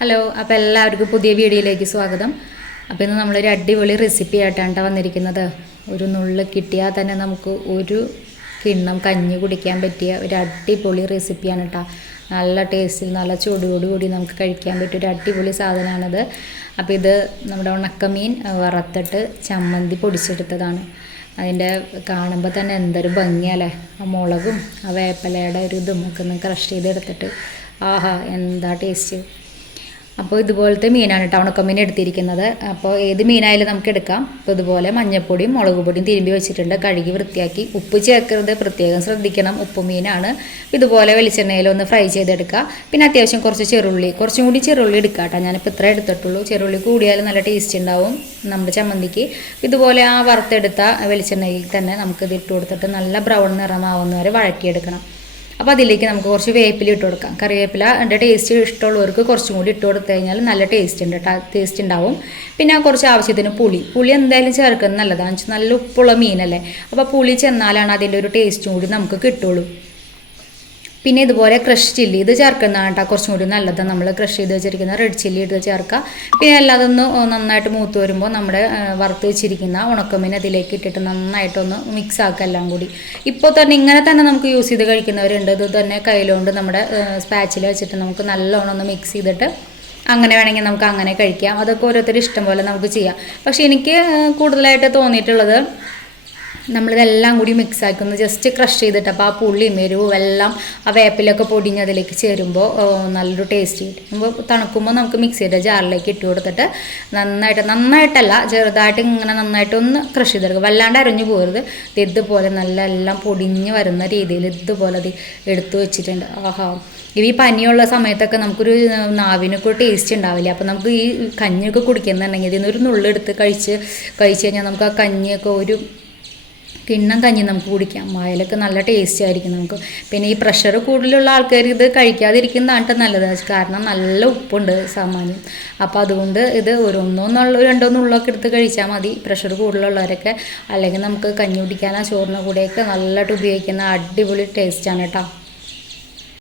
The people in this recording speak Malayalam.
ഹലോ അപ്പോൾ എല്ലാവർക്കും പുതിയ വീഡിയോയിലേക്ക് സ്വാഗതം. അപ്പോൾ ഇന്ന് നമ്മളൊരു അടിപൊളി റെസിപ്പി ആയിട്ടാണ് ട്ടോ വന്നിരിക്കുന്നത്. ഒരു നുള്ള് കിട്ടിയാൽ തന്നെ നമുക്ക് ഒരു കിണ്ണം കഞ്ഞി കുടിക്കാൻ പറ്റിയ ഒരു അടിപൊളി റെസിപ്പിയാണ് കേട്ടോ നല്ല ടേസ്റ്റിൽ നല്ല ചൂടോട് കൂടി നമുക്ക് കഴിക്കാൻ പറ്റിയ ഒരു അടിപൊളി സാധനമാണിത്. അപ്പോൾ ഇത് നമ്മുടെ ഉണക്കമീൻ വറുത്തിട്ട് ചമ്മന്തി പൊടിച്ചെടുത്തതാണ്. അതിന്റെ കാണുമ്പോൾ തന്നെ എന്തൊരു ഭംഗിയല്ലേ? ആ മുളകും ആ വേപ്പലയുടെ ഒരു ഇതും ഒക്കെ ഒന്ന് ക്രഷ് ചെയ്തെടുത്തിട്ട്. ആഹാ എന്താ ടേസ്റ്റ് അപ്പോൾ ഇതുപോലത്തെ മീനാണ് കേട്ടോ ഉണക്കമീൻ എടുത്തിരിക്കുന്നത്. അപ്പോൾ ഏത് മീനായാലും നമുക്ക് എടുക്കാം. അപ്പോൾ ഇതുപോലെ മഞ്ഞൾപ്പൊടിയും മുളക് പൊടിയും തിരുമ്പി വെച്ചിട്ടുണ്ട്. കഴുകി വൃത്തിയാക്കി. ഉപ്പ് ചേർക്കരുത്. പ്രത്യേകം ശ്രദ്ധിക്കണം. ഉപ്പ് മീനാണ്. ഇതുപോലെ വെളിച്ചെണ്ണയിൽ ഒന്ന് ഫ്രൈ ചെയ്തെടുക്കുക. പിന്നെ അത്യാവശ്യം കുറച്ച് ചെറുള്ളി കുറച്ചും കൂടി ചെറുള്ളി എടുക്കുക കേട്ടോ ഞാനിപ്പോൾ ഇത്ര എടുത്തിട്ടുള്ളൂ. ചെറുള്ളി കൂടിയാലും നല്ല ടേസ്റ്റ് ഉണ്ടാവും നമ്മുടെ ചമ്മന്തിക്ക്. ഇതുപോലെ ആ വറുത്തെടുത്ത വെളിച്ചെണ്ണയിൽ തന്നെ നമുക്കിത് ഇട്ട് കൊടുത്തിട്ട് നല്ല ബ്രൗൺ നിറമാവുന്നവരെ വഴക്കിയെടുക്കണം അപ്പോൾ അതിലേക്ക് നമുക്ക് കുറച്ച് വേപ്പില ഇട്ട് കൊടുക്കാം. കറിവേപ്പില എന്റെ ടേസ്റ്റ് ഇഷ്ടമുള്ളവർക്ക് കുറച്ചും കൂടി ഇട്ട് കൊടുത്തു കഴിഞ്ഞാൽ നല്ല ടേസ്റ്റ് ഉണ്ട് ടേസ്റ്റ് ഉണ്ടാവും പിന്നെ കുറച്ച് ആവശ്യത്തിന് പുളി. പുളി എന്തായാലും ചേർക്കുന്നത് നല്ലതാണ്. നല്ല ഉപ്പുള്ള മീനല്ലേ? അപ്പോൾ പുളി ചെന്നാലാണ് അതിന്റെ ഒരു ടേസ്റ്റും കൂടി നമുക്ക് കിട്ടുള്ളൂ. പിന്നെ ഇതുപോലെ ക്രഷ് ചില്ലി ഇത് ചേർക്കുന്നതാണ് കേട്ടോ കുറച്ചും കൂടി നല്ലത്. നമ്മൾ ക്രഷ് ചെയ്ത് വെച്ചിരിക്കുന്ന റെഡ് ചില്ലി ഇട്ട് ചേർക്കുക. പിന്നെ അല്ലാതെ ഒന്ന് നന്നായിട്ട് മൂത്ത് വരുമ്പോൾ നമ്മുടെ വറുത്ത് വെച്ചിരിക്കുന്ന ഉണക്കമീൻ അതിലേക്ക് ഇട്ടിട്ട് നന്നായിട്ടൊന്ന് മിക്സ് ആക്കുക എല്ലാം കൂടി. ഇപ്പോൾ തന്നെ ഇങ്ങനെ തന്നെ നമുക്ക് യൂസ് ചെയ്ത് കഴിക്കുന്നവരുണ്ട്. ഇത് തന്നെ കയ്യിലുകൊണ്ട് നമ്മുടെ സ്പാച്ചിൽ വെച്ചിട്ട് നമുക്ക് നല്ലോണം ഒന്ന് മിക്സ് ചെയ്തിട്ട് അങ്ങനെ വേണമെങ്കിൽ നമുക്ക് അങ്ങനെ കഴിക്കാം. അതൊക്കെ ഓരോരുത്തർ ഇഷ്ടം പോലെ നമുക്ക് ചെയ്യാം. പക്ഷേ എനിക്ക് കൂടുതലായിട്ട് തോന്നിയിട്ടുള്ളത് നമ്മളിതെല്ലാം കൂടി മിക്സ് ആക്കി ഒന്ന് ജസ്റ്റ് ക്രഷ് ചെയ്തിട്ട് അപ്പോൾ ആ പുള്ളിയും എരിവും എല്ലാം ആ വേപ്പിലൊക്കെ പൊടിഞ്ഞ് അതിലേക്ക് ചേരുമ്പോൾ നല്ലൊരു ടേസ്റ്റ് കിട്ടും. അപ്പോൾ തണുക്കുമ്പോൾ നമുക്ക് മിക്സിയുടെ ജാറിലേക്ക് ഇട്ട് കൊടുത്തിട്ട് നന്നായിട്ട് നന്നായിട്ടല്ല ചെറുതായിട്ട് ഇങ്ങനെ നന്നായിട്ട് ഒന്ന് ക്രഷ് ചെയ്തെടുക്കുക. വല്ലാണ്ട് അരഞ്ഞു പോകരുത്. ഇത് ഇതുപോലെ നല്ല എല്ലാം പൊടിഞ്ഞ് വരുന്ന രീതിയിൽ ഇതുപോലെ അത് എടുത്തു വെച്ചിട്ടുണ്ട്. ആഹാ. ഈ പനിയുള്ള സമയത്തൊക്കെ നമുക്കൊരു നാവിനൊക്കെ ടേസ്റ്റ് ഉണ്ടാവില്ല? അപ്പോൾ നമുക്ക് ഈ കഞ്ഞിയൊക്കെ കുടിക്കുന്നുണ്ടെങ്കിൽ ഇതിൽ നിന്നൊരു നുള്ളെടുത്ത് കഴിച്ച് കഴിച്ച് കഴിഞ്ഞാൽ നമുക്ക് ആ കഞ്ഞിയൊക്കെ ഒരു കിണ്ണം കഞ്ഞി നമുക്ക് കുടിക്കാം. വായലൊക്കെ നല്ല ടേസ്റ്റ് ആയിരിക്കും നമുക്ക്. പിന്നെ ഈ പ്രഷർ കൂടുതലുള്ള ആൾക്കാർ ഇത് കഴിക്കാതിരിക്കുന്നതാണ് നല്ലത്. കാരണം നല്ല ഉപ്പുണ്ട് സാമാന്യം. അപ്പോൾ അതുകൊണ്ട് ഇത് ഒരു ഒന്നോ നുള്ള രണ്ടോ നുള്ളൊക്കെ എടുത്ത് കഴിച്ചാൽ മതി. പ്രഷർ കൂടുതലുള്ളവരൊക്കെ. അല്ലെങ്കിൽ നമുക്ക് കഞ്ഞി കുടിക്കാനോ ചോറിന് കൂടെയൊക്കെ നല്ലതായിട്ട് ഉപയോഗിക്കുന്ന അടിപൊളി ടേസ്റ്റാണ് കേട്ടോ